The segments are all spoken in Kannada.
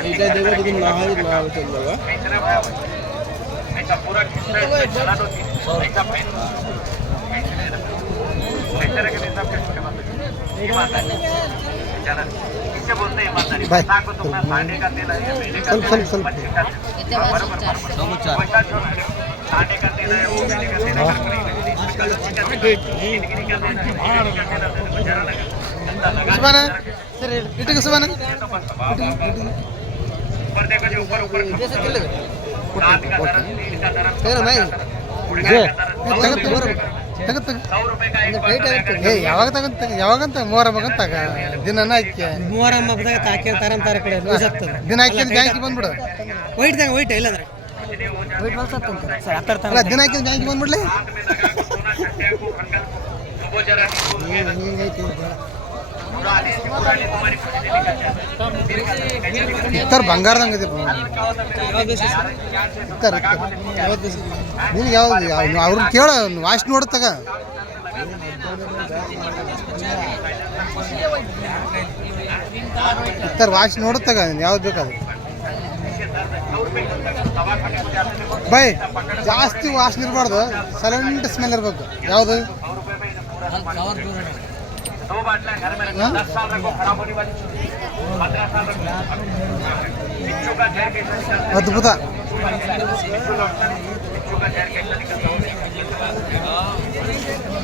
এইটা দেবো যদি না হয় না হলে চলে যাবো ಸರ್ ಇಟ್ಟಿಗೆ ಸುಮಾನ ಏ ಯಾವಾಗ ತಗಂತ ಯಾವಾಗಂತ ಮೂವರ ಮಗಂತ ತಗ ದಿನ ಆಯ್ಕೆ ಮೂವರಮ್ಮ ಹಬ್ಬದಾಗ ತಾರಂತಾರ ಕಡೆ ದಿನ ಹಾಕಿದ ಬ್ಯಾಂಕಿಗೆ ಬಂದ್ಬಿಡು ವೈಟ್ ದಾಗ ವೈಟ್ ಇಲ್ಲಂದ್ರೆ ವೈಟ್ ಸರ್ ದಿನ ಹಾಕಿದ ಬ್ಯಾಂಕಿಗೆ ಬಂದ್ಬಿಡ್ಲಿ ಇತ್ತಾರ ಬಂಗಾರದಂಗ ಇದೆ ಯಾವ್ದು ಯಾವ ಅವ್ರನ್ನ ಕೇಳ ವಾಶ್ ನೋಡ್ತಾಗ ಇತ್ತಾರ ವಾಶ್ ನೋಡುತ್ತಾಗ ಯಾವ್ದು ಬೇಕಾದ್ರೆ ಬೈ, ಜಾಸ್ತಿ ವಾಸನೆ ಇರಬಾರ್ದು, ಸೈಲೆಂಟ್ ಸ್ಮೆಲ್ ಇರ್ಬೇಕು. ಯಾವುದು? ಅದ್ಭುತ.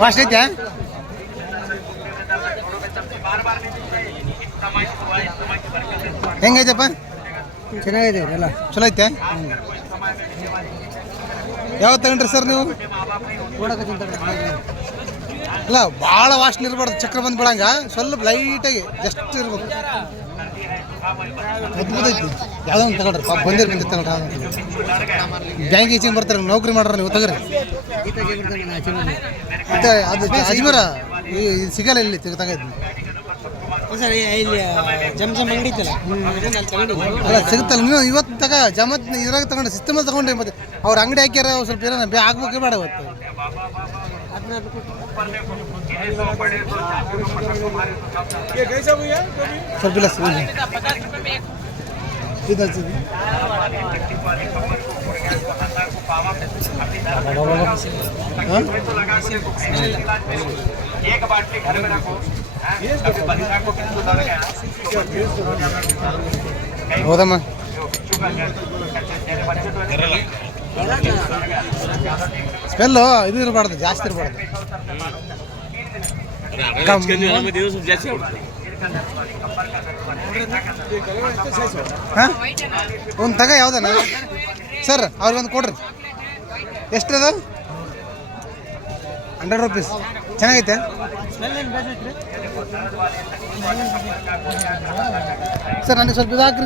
ವಾಸನೆ ಐತೆ? ಹೆಂಗೈತಪ್ಪ? ಚೆನ್ನಾಗಿದೆ ಎಲ್ಲ. ಚಲೋ ಐತೆ? ಯಾವತ್ತು ತಗೊಂಡ್ರಿ ಸರ್ ನೀವು? ಅಲ್ಲ ಭಾಳ ವಾಸನೆ ಇರಬಾರ್ದು ಚಕ್ರ ಬಂದು ಬಿಡಂಗ ಸ್ವಲ್ಪ ಲೈಟಾಗಿ ಜಸ್ಟ್ ಇರ್ಬೇಕು. ಅದ್ಭುತ ಐತಿ. ಯಾವುದೋ ಒಂದು ತಗೊಳ್ರಿ ಪಾಪ ಬಂದಿರಿ ಬಂದಿರ್ ತಗೊಳ್ರಿ ಬ್ಯಾಂಕ್ ಈಚಿಂಗ್ ಬರ್ತಾರೆ ನೌಕರಿ ಮಾಡ್ರಿ ನೀವು ತಗೋರಿ ಮತ್ತೆ ಅದು ಅಜ್ಮೀರ ಇದು ಸಿಗಲ್ಲ ಇಲ್ಲಿ ತಗೋದು ಸರ್ ಇಲ್ಲಿ ಜಮ್ ಜಮ್ ಅಂಗಡಿ ಅಲ್ಲ ಸಿಗುತ್ತಲ್ಲ ನೀವು ಇವತ್ತು ತಗ ಜಮತ್ ಇದ್ರಾಗ ತಗೊಂಡು ಸಿಸ್ಟಮಲ್ಲಿ ತಗೊಂಡ್ರಿ ಮತ್ತೆ. ಅವ್ರ ಅಂಗಡಿ ಹಾಕ್ಯಾರ ಸ್ವಲ್ಪ ಏನೋ ಬೇ ಆಗ್ಬೇಕು ಬೇಡ ಇವತ್ತು. ಸ್ವಲ್ಪ ಇಲ್ಲ ಸಿಗಲ್ಲ. ಇದು ಹಚ್ಚಿದ್ದು. ಹಾಂ? ಹೌದಮ್ಮ ಸ್ಮೆಲ್ಲು ಇದು ಇರಬಾರ್ದು ಜಾಸ್ತಿ ಇರಬಾರ್ದು. ಹಾಂ? ಒಂದು ತಗ ಯಾವ್ದನ? ಸರ್ ಅವ್ರಿಗೆ ಒಂದು ಕೊಡ್ರಿ. ಎಷ್ಟದ ಹಂಡ್ರೆಡ್ ರುಪೀಸ್. ಚೆನ್ನಾಗೈತೆ? ಸರ್ ನನಗೆ ಸ್ವಲ್ಪ ಇದು ಹಾಕ್ರಿ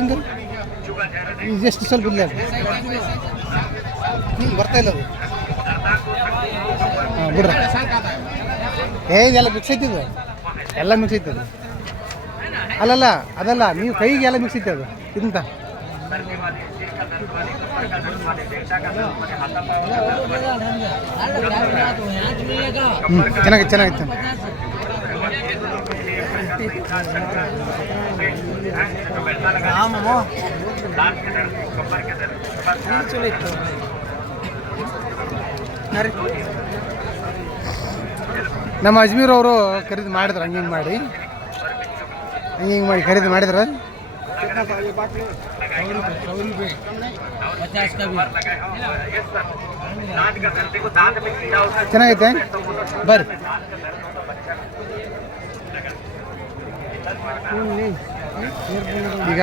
ಹಿಂಗೆ ಎಷ್ಟು ಸ್ವಲ್ಪ ಇಲ್ಲ. ಹ್ಞೂ ಬರ್ತಾ ಇಲ್ಲ ಅದು. ಹಾಂ ಬಿಡ್ರಿ. ಏ ಇದೆಲ್ಲ ಮಿಕ್ಸ್ ಐತಿ ಇದು ಎಲ್ಲ ಮಿಕ್ಸ್ ಐತಿ ಅದು ಅಲ್ಲಲ್ಲ ಅದಲ್ಲ ನೀವು ಕೈಗೆ ಎಲ್ಲ ಮಿಕ್ಸ್ ಐತಿ ಅದು. ಇಂತ. ಹ್ಞೂ ಚೆನ್ನಾಗಿ ಚೆನ್ನಾಗಿತ್ತು ನಮ್ಮ ಅಜ್ಮೀರ್ ಅವರು ಖರೀದಿ ಮಾಡಿದ್ರು ಹಂಗೆ ಹಿಂಗೆ ಮಾಡಿ. ಹಿಂಗೆ ಮಾಡಿ, ಖರೀದಿ ಮಾಡಿದ್ರೆ? ಚೆನ್ನಾಗೈತೆ? ಬರ್ರಿ. ಈಗ